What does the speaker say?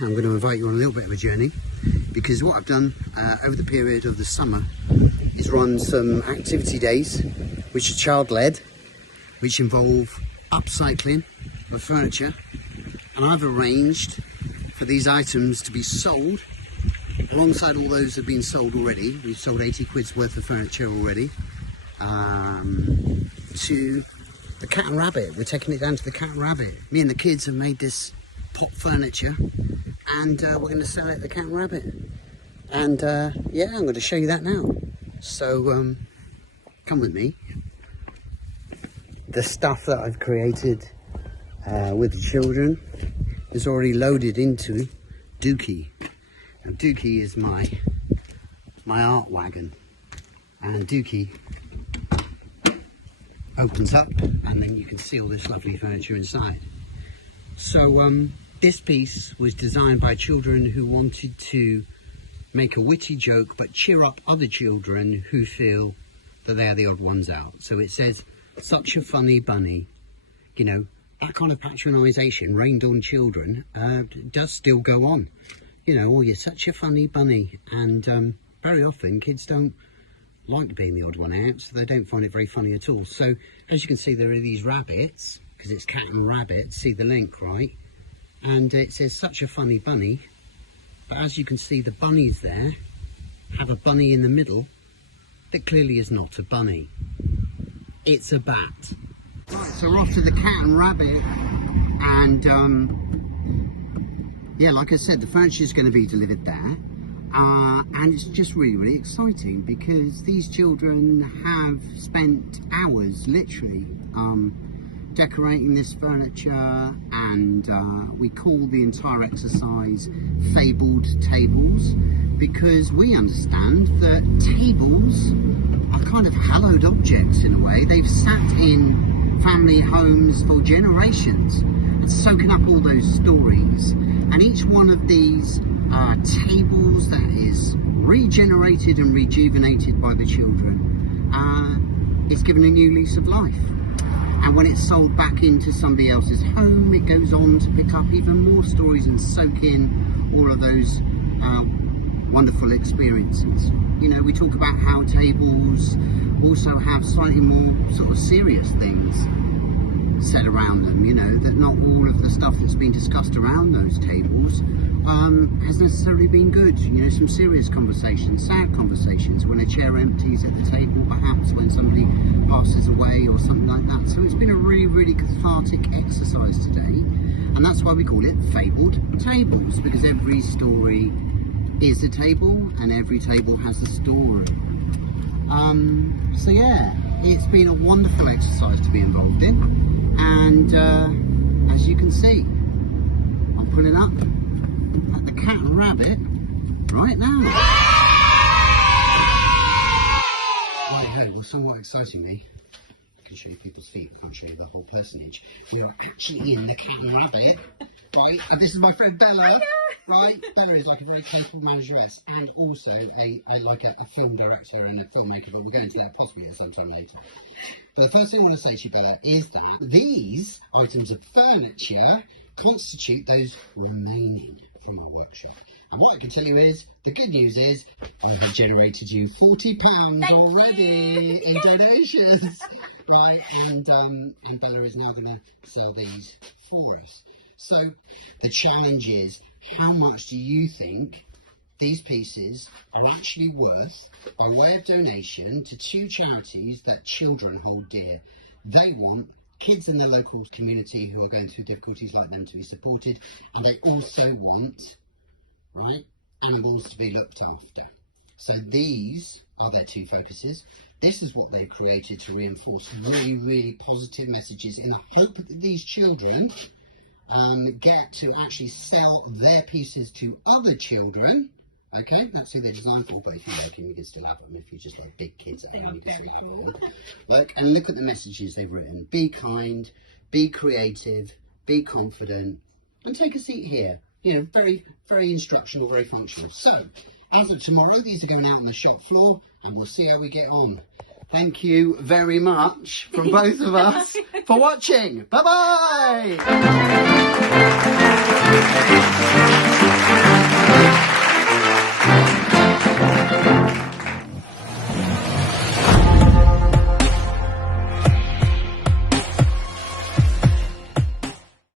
I'm going to invite you on a little bit of a journey, because what I've done over the period of the summer is run some activity days which are child-led, which involve upcycling of furniture, and I've arranged for these items to be sold alongside all those that have been sold already. We've sold 80 quid's worth of furniture already to the Cat and Rabbit. We're taking it down to the Cat and Rabbit. Me and the kids have made this pop furniture, and we're going to sell it at the Cat and Rabbit. And yeah, I'm going to show you that now. So come with me. The stuff that I've created with the children is already loaded into Dookie. And Dookie is my art wagon, and Dookie opens up and then you can see all this lovely furniture inside. So this piece was designed by children who wanted to make a witty joke but cheer up other children who feel that they are the odd ones out. So it says, "Such a funny bunny." You know, that kind of patronisation rained on children does still go on. You know, "Oh, you're such a funny bunny." And very often kids don't like being the odd one out, so they don't find it very funny at all. So as you can see, there are these rabbits, because it's Cat and Rabbit. See the link, right? And it says "Such a funny bunny," but as you can see, the bunnies there have a bunny in the middle that clearly is not a bunny. It's a bat. Right, so we're off to the Cat and Rabbit, and yeah, like I said, the furniture is going to be delivered there. And it's just really exciting, because these children have spent hours literally decorating this furniture, and we call the entire exercise Fabled tables, because we understand that tables are kind of hallowed objects in a way. They've sat in family homes for generations and soaking up all those stories, and each one of these tables that is regenerated and rejuvenated by the children is given a new lease of life. And when it's sold back into somebody else's home, it goes on to pick up even more stories and soak in all of those wonderful experiences. You know, we talk about how tables also have slightly more sort of serious things said around them, you know, that not all of the stuff that's been discussed around those tables has necessarily been good. You know, some serious conversations, sad conversations, when a chair empties at the table, perhaps when somebody passes away or something like that. So it's been a really cathartic exercise today, and that's why we call it Fabled Tables, because every story is a table and every table has a story. So yeah, it's been a wonderful exercise to be involved in, and as you can see, I'm pulling up at the Cat and Rabbit right now. Right ahead, well, somewhat excitingly, I can show you people's feet, I can't show you the whole personage. You're actually in the Cat and Rabbit, right? And this is my friend Bella, right? Bella is like a very playful manageress, and also like a film director and a filmmaker, but we'll go into that possibly at some time later. But the first thing I want to say to you, Bella, is that these items of furniture constitute those remaining from my workshop. And what I can tell you is, the good news is, I have generated you £40 already in donations, right? And Bella is now going to sell these for us. So the challenge is, how much do you think these pieces are actually worth by way of donation to two charities that children hold dear? They want kids in the local community who are going through difficulties like them to be supported, and they also want, right, animals to be looked after. So these are their two focuses. This is what they've created to reinforce really positive messages, in the hope that these children get to actually sell their pieces to other children. Okay, that's who they're designed for, but if you're working, you can still have them if you're just like big kids at home. Look, and look at the messages they've written. Be kind, be creative, be confident, and take a seat here. You know, very instructional, very functional. So, as of tomorrow, these are going out on the shop floor, and we'll see how we get on. Thank you very much from both of us for watching. Bye-bye! Bye.